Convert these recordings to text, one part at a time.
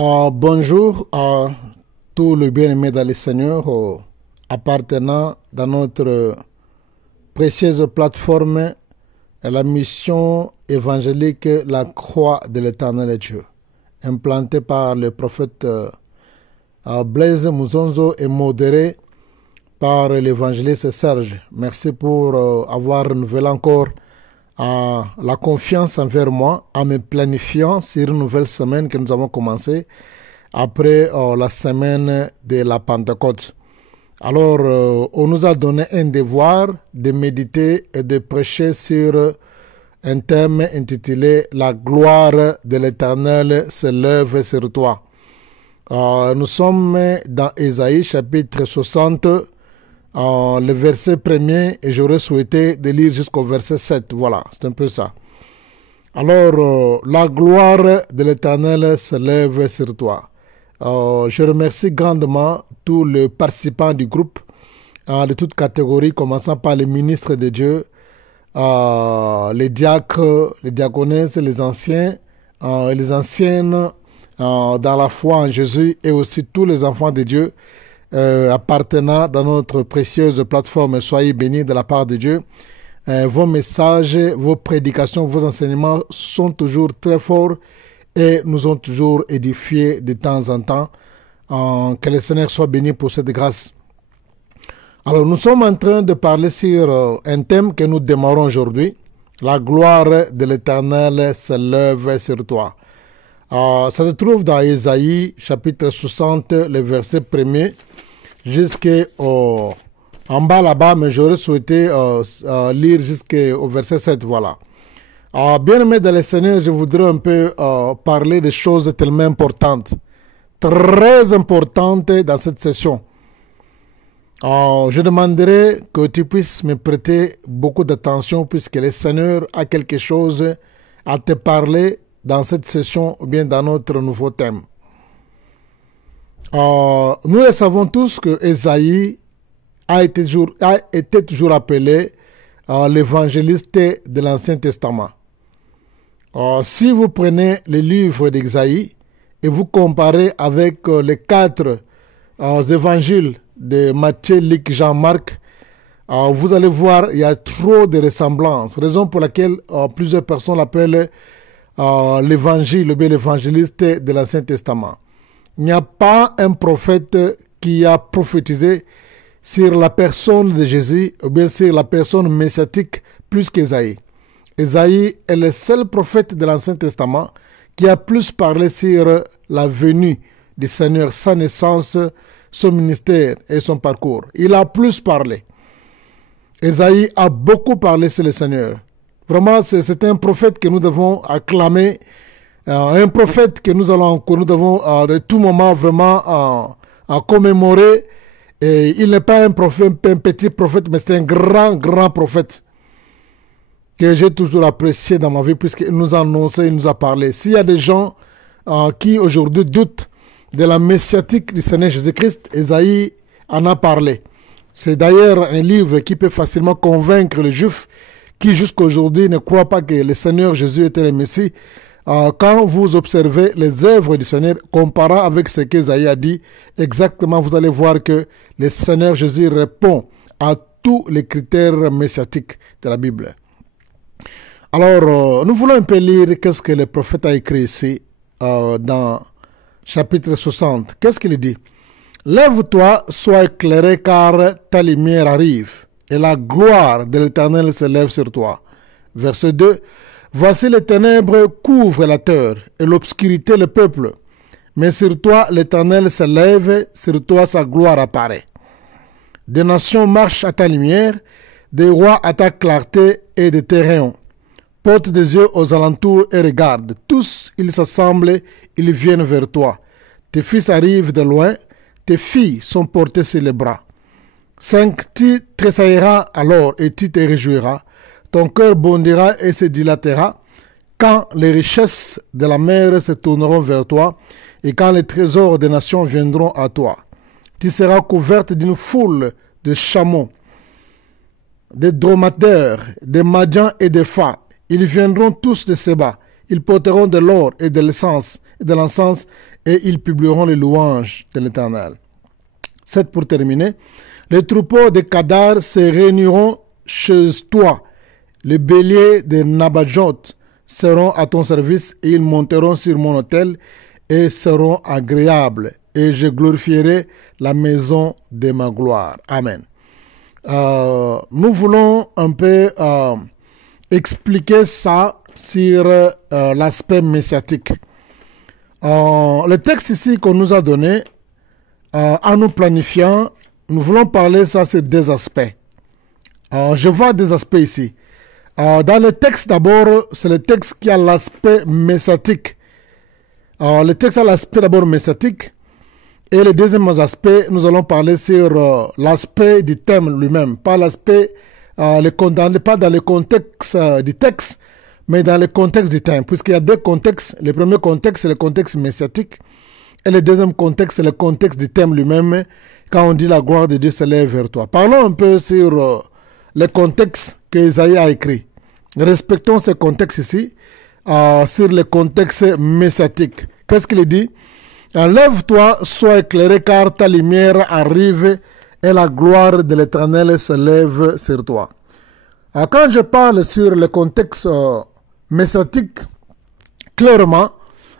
Bonjour à tous les bien-aimés dans le Seigneur, appartenant dans notre précieuse plateforme à la mission évangélique La Croix de l'Éternel Dieu, implantée par le prophète Blaise Mouzonzo et modérée par l'évangéliste Serge. Merci pour avoir renouvelé encore la confiance envers moi en me planifiant sur une nouvelle semaine que nous avons commencé après la semaine de la Pentecôte. Alors, on nous a donné un devoir de méditer et de prêcher sur un thème intitulé « La gloire de l'Éternel se lève sur toi ». Nous sommes dans Ésaïe chapitre 60, le verset 1er, et j'aurais souhaité de lire jusqu'au verset 7. Voilà, c'est un peu ça. Alors, la gloire de l'Éternel se lève sur toi. Je remercie grandement tous les participants du groupe, de toutes catégories, commençant par les ministres de Dieu, les diacres, les diaconesses, les anciens, les anciennes dans la foi en Jésus, et aussi tous les enfants de Dieu appartenant dans notre précieuse plateforme. Soyez bénis de la part de Dieu. Vos messages, vos prédications, vos enseignements sont toujours très forts et nous ont toujours édifiés de temps en temps. Que le Seigneur soit béni pour cette grâce. Alors, nous sommes en train de parler sur un thème que nous démarrons aujourd'hui. La gloire de l'Éternel se lève sur toi. Ça se trouve dans Ésaïe, chapitre 60, le verset 1er, jusqu'en bas là-bas, mais j'aurais souhaité lire jusqu'au verset 7, voilà. Bien-aimés dans le Seigneur, je voudrais un peu parler de choses tellement importantes, très importantes dans cette session. Je demanderai que tu puisses me prêter beaucoup d'attention puisque le Seigneur a quelque chose à te parler dans cette session ou bien dans notre nouveau thème. Nous le savons tous que Ésaïe a été toujours appelé l'évangéliste de l'Ancien Testament. Si vous prenez les livres d'Ésaïe et vous comparez avec les 4 évangiles de Matthieu, Luc, Jean, Marc, vous allez voir il y a trop de ressemblances, raison pour laquelle plusieurs personnes l'appellent l'évangile ou bien l'évangéliste de l'Ancien Testament. Il n'y a pas un prophète qui a prophétisé sur la personne de Jésus ou bien sur la personne messiatique plus qu'Ésaïe. Ésaïe est le seul prophète de l'Ancien Testament qui a plus parlé sur la venue du Seigneur, sa naissance, son ministère et son parcours. Il a plus parlé. Ésaïe a beaucoup parlé sur le Seigneur. Vraiment, c'est un prophète que nous devons acclamer, un prophète que nous devons de tout moment vraiment commémorer. Et il n'est pas un petit prophète, mais c'est un grand prophète que j'ai toujours apprécié dans ma vie puisqu'il nous a annoncé, il nous a parlé. S'il y a des gens qui aujourd'hui doutent de la messiatique du Seigneur Jésus-Christ, Ésaïe en a parlé. C'est d'ailleurs un livre qui peut facilement convaincre les Juifs qui jusqu'à aujourd'hui ne croient pas que le Seigneur Jésus était le Messie. Quand vous observez les œuvres du Seigneur, comparant avec ce qu'Ésaïe a dit, exactement, vous allez voir que le Seigneur Jésus répond à tous les critères messiatiques de la Bible. Alors, nous voulons un peu lire qu'est-ce que le prophète a écrit ici dans chapitre 60. Qu'est-ce qu'il dit? « Lève-toi, sois éclairé, car ta lumière arrive, et la gloire de l'Éternel se lève sur toi. » Verset 2. « Voici les ténèbres couvrent la terre, et l'obscurité le peuple. Mais sur toi l'Éternel se lève, sur toi sa gloire apparaît. Des nations marchent à ta lumière, des rois à ta clarté et de tes rayons. Porte des yeux aux alentours et regarde. Tous, ils s'assemblent, ils viennent vers toi. Tes fils arrivent de loin, tes filles sont portées sur les bras. 5. Tu tressailleras alors et tu te réjouiras. Ton cœur bondira et se dilatera quand les richesses de la mer se tourneront vers toi et quand les trésors des nations viendront à toi. Tu seras couverte d'une foule de chameaux, de dromadaires, de madians et de phas. Ils viendront tous de Séba. Ils porteront de l'or et de l'encens, et ils publieront les louanges de l'Éternel. 7 pour terminer. Les troupeaux de Kedar se réuniront chez toi. Les béliers de Nabajot seront à ton service et ils monteront sur mon autel et seront agréables. Et je glorifierai la maison de ma gloire. Amen. Nous voulons un peu expliquer ça sur l'aspect messiatique. Le texte ici qu'on nous a donné, en nous planifiant, nous voulons parler ça sur deux aspects. Je vois des aspects ici. Dans le texte d'abord, c'est le texte qui a l'aspect messiatique. Le texte a l'aspect d'abord messiatique. Et le deuxième aspect, nous allons parler sur l'aspect du thème lui-même. Pas l'aspect, pas dans le contexte du texte, mais dans le contexte du thème. Puisqu'il y a deux contextes. Le premier contexte, c'est le contexte messiatique. Et le deuxième contexte, c'est le contexte du thème lui-même. Quand on dit la gloire de Dieu s'élève vers toi. Parlons un peu sur le contexte que Isaïe a écrit. Respectons ce contexte ici, sur le contexte messiatique. Qu'est-ce qu'il dit? Lève-toi, sois éclairé, car ta lumière arrive et la gloire de l'Éternel se lève sur toi. Quand je parle sur le contexte messiatique, clairement,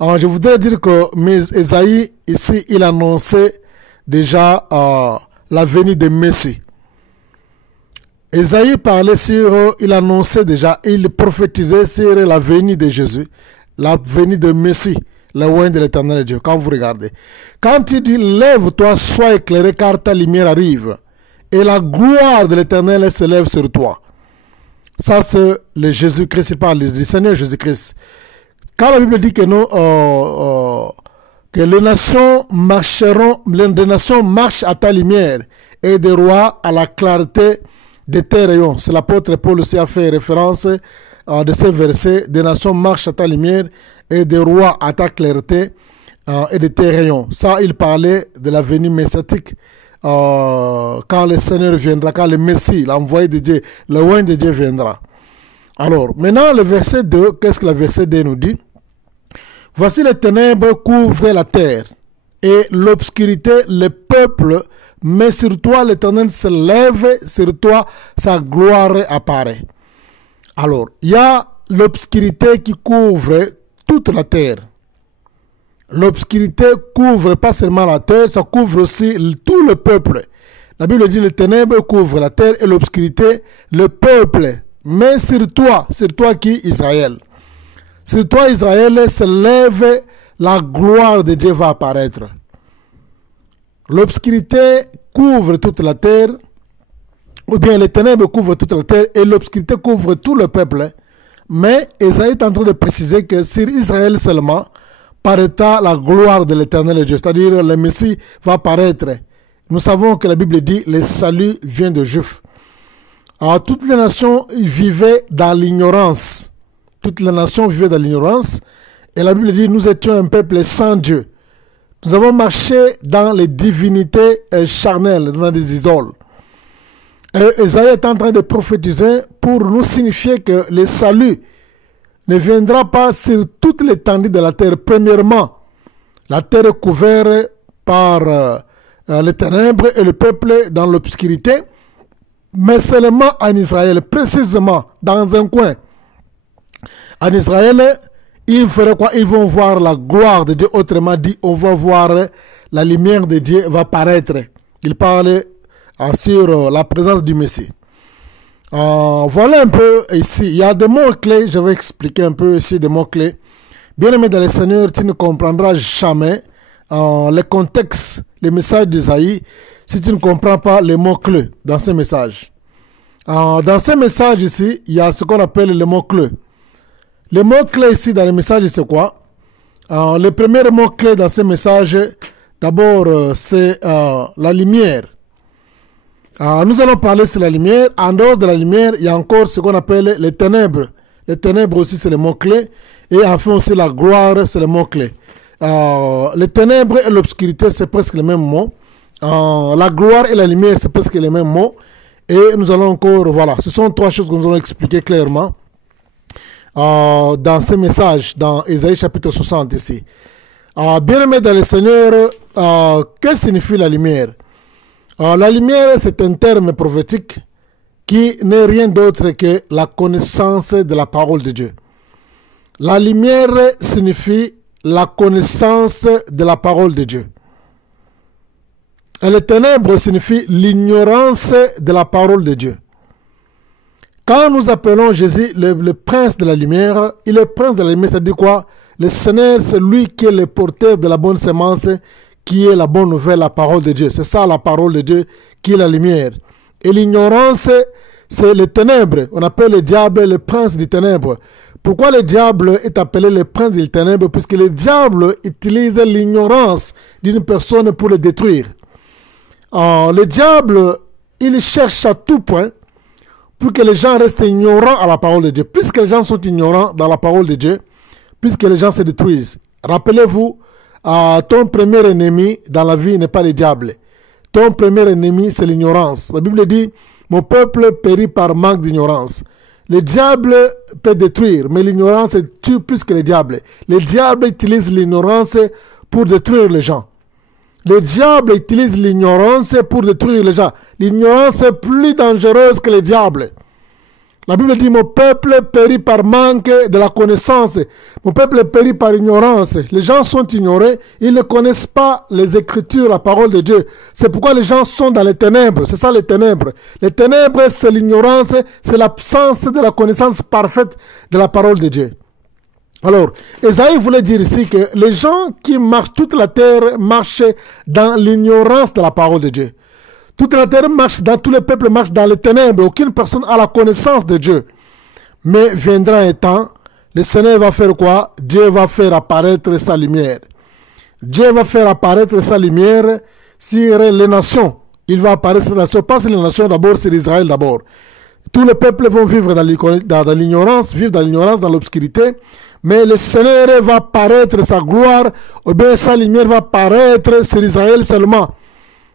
je voudrais dire que Isaïe, ici, il annonçait déjà la venue de Messie. Isaïe parlait sur, il annonçait déjà, il prophétisait sur la venue de Jésus, la venue de Messie, le roi de l'Éternel Dieu. Quand vous regardez, quand il dit lève-toi, sois éclairé, car ta lumière arrive, et la gloire de l'Éternel se lève sur toi. Ça, c'est le Jésus-Christ, il parle du Seigneur Jésus-Christ. Quand la Bible dit que nous, que les nations marchent à ta lumière, et des rois à la clarté de tes rayons. C'est l'apôtre Paul aussi a fait référence de ces versets. Des nations marchent à ta lumière et des rois à ta clarté et de tes rayons. Ça, il parlait de la venue messiatique. Quand le Seigneur viendra, quand le Messie, l'envoyé de Dieu, le roi de Dieu viendra. Alors, maintenant, le verset 2, qu'est-ce que le verset 2 nous dit? Voici les ténèbres couvrent la terre et l'obscurité le peuple, mais sur toi l'Éternel se lève, sur toi sa gloire apparaît. Alors, il y a l'obscurité qui couvre toute la terre. L'obscurité couvre pas seulement la terre, ça couvre aussi tout le peuple. La Bible dit les ténèbres couvrent la terre et l'obscurité le peuple. Mais sur toi qui Israël. Sur toi Israël se lève, la gloire de Dieu va apparaître. L'obscurité couvre toute la terre, ou bien les ténèbres couvrent toute la terre et l'obscurité couvre tout le peuple. Mais Isaïe est en train de préciser que sur Israël seulement paraîtra la gloire de l'Éternel Dieu, c'est-à-dire le Messie va paraître. Nous savons que la Bible dit le salut vient de Juifs. Alors toutes les nations vivaient dans l'ignorance. Toutes les nations vivaient dans l'ignorance. Et la Bible dit nous étions un peuple sans Dieu. Nous avons marché dans les divinités charnelles, dans des idoles. Et Isaïe est en train de prophétiser pour nous signifier que le salut ne viendra pas sur toute l'étendue de la terre. Premièrement, la terre est couverte par les ténèbres et le peuple dans l'obscurité, mais seulement en Israël, précisément dans un coin. En Israël, ils feront quoi? Ils vont voir la gloire de Dieu. Autrement dit, on va voir la lumière de Dieu va paraître. Il parle sur la présence du Messie. Voilà un peu ici. Il y a des mots-clés. Je vais expliquer un peu ici des mots-clés. Bien aimé dans le Seigneur, tu ne comprendras jamais le contexte, le message d'Isaïe, si tu ne comprends pas les mots-clés dans ce message. Dans ce message ici, il y a ce qu'on appelle les mots-clés. Les mots-clés ici dans le message, c'est quoi? Le premier mot-clé dans ce message, d'abord, c'est la lumière. Nous allons parler sur la lumière. En dehors de la lumière, il y a encore ce qu'on appelle les ténèbres. Les ténèbres aussi, c'est le mot-clé. Et enfin aussi, la gloire, c'est le mot-clé. Les ténèbres et l'obscurité, c'est presque les mêmes mots. La gloire et la lumière, c'est presque les mêmes mots. Et nous allons encore, voilà, ce sont trois choses que nous allons expliquer clairement. dans ce message, dans Ésaïe chapitre 60 ici. Bien-aimés dans le Seigneur, que signifie la lumière? La lumière, c'est un terme prophétique qui n'est rien d'autre que la connaissance de la parole de Dieu. La lumière signifie la connaissance de la parole de Dieu. Et les ténèbres signifie l'ignorance de la parole de Dieu. Quand nous appelons Jésus le prince de la lumière, il est prince de la lumière, c'est-à-dire quoi? Le Seigneur, c'est lui qui est le porteur de la bonne semence, qui est la bonne nouvelle, la parole de Dieu. C'est ça la parole de Dieu qui est la lumière. Et l'ignorance, c'est les ténèbres. On appelle le diable le prince des ténèbres. Pourquoi le diable est appelé le prince des ténèbres? Puisque le diable utilise l'ignorance d'une personne pour le détruire. Le diable, il cherche à tout point pour que les gens restent ignorants à la parole de Dieu. Puisque les gens sont ignorants dans la parole de Dieu, puisque les gens se détruisent. Rappelez-vous, ton premier ennemi dans la vie n'est pas le diable. Ton premier ennemi, c'est l'ignorance. La Bible dit, mon peuple périt par manque d'ignorance. Le diable peut détruire, mais l'ignorance tue plus que le diable. Le diable utilise l'ignorance pour détruire les gens. Le diable utilise l'ignorance pour détruire les gens. L'ignorance est plus dangereuse que le diable. La Bible dit, mon peuple périt par manque de la connaissance. Mon peuple périt par ignorance. Les gens sont ignorés. Ils ne connaissent pas les Écritures, la parole de Dieu. C'est pourquoi les gens sont dans les ténèbres. C'est ça les ténèbres. Les ténèbres, c'est l'ignorance. C'est l'absence de la connaissance parfaite de la parole de Dieu. Alors, Ésaïe voulait dire ici que les gens qui marchent, toute la terre marche dans l'ignorance de la parole de Dieu. Toute la terre marche, tous les peuples marchent dans les ténèbres. Aucune personne a la connaissance de Dieu. Mais viendra un temps, le Seigneur va faire quoi? Dieu va faire apparaître sa lumière. Dieu va faire apparaître sa lumière sur les nations. Il va apparaître sur les nations. Pas sur les nations d'abord, c'est Israël d'abord. Tous les peuples vont vivre dans l'ignorance, vivre dans l'ignorance, dans l'obscurité. Mais le Seigneur va apparaître sa gloire, ou bien sa lumière va apparaître sur Israël seulement.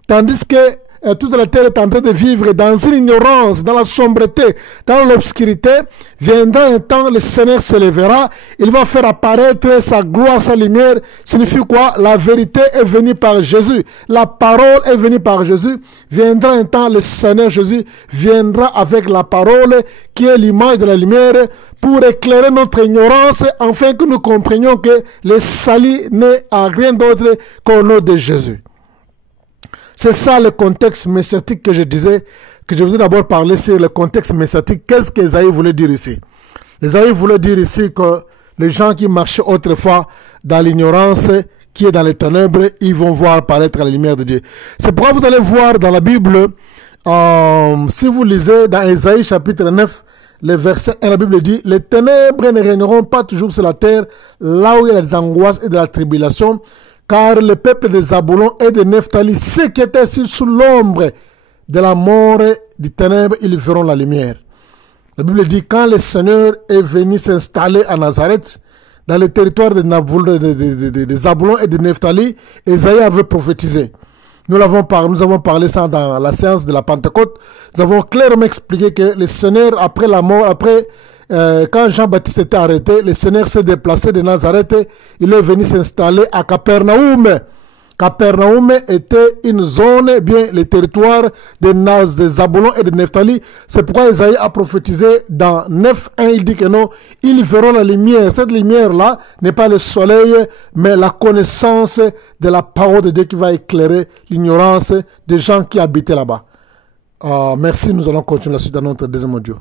Tandis que toute la terre est en train de vivre dans une ignorance, dans la sombreté, dans l'obscurité. Viendra un temps, le Seigneur se lèvera, il va faire apparaître sa gloire, sa lumière. Signifie quoi? La vérité est venue par Jésus. La parole est venue par Jésus. Viendra un temps, le Seigneur Jésus viendra avec la parole qui est l'image de la lumière pour éclairer notre ignorance, afin que nous comprenions que le salut n'est à rien d'autre qu'au nom de Jésus. C'est ça le contexte messianique que je disais, que je voulais d'abord parler sur le contexte messianique. Qu'est-ce qu'Ésaïe voulait dire ici? Ésaïe voulait dire ici que les gens qui marchaient autrefois dans l'ignorance, qui est dans les ténèbres, ils vont voir apparaître la lumière de Dieu. C'est pourquoi vous allez voir dans la Bible, si vous lisez dans Ésaïe chapitre 9, le verset 1, la Bible dit, les ténèbres ne régneront pas toujours sur la terre, là où il y a des angoisses et de la tribulation, car le peuple de Zabulon et de Nephtali, ceux qui étaient sous l'ombre de la mort du ténèbre, ils verront la lumière. La Bible dit, quand le Seigneur est venu s'installer à Nazareth, dans le territoire de Zabulon et de Nephtali, Ésaïe avait prophétisé. Nous avons parlé ça dans la séance de la Pentecôte. Nous avons clairement expliqué que le Seigneur, après la mort, quand Jean-Baptiste était arrêté, le Seigneur s'est déplacé de Nazareth, il est venu s'installer à Capernaum. Capernaum était une zone, bien le territoire de Zabulon et de Nephtali. C'est pourquoi Isaïe a prophétisé dans 9.1, il dit que non, ils verront la lumière. Cette lumière-là n'est pas le soleil, mais la connaissance de la parole de Dieu qui va éclairer l'ignorance des gens qui habitaient là-bas. Merci, nous allons continuer la suite dans notre deuxième audio.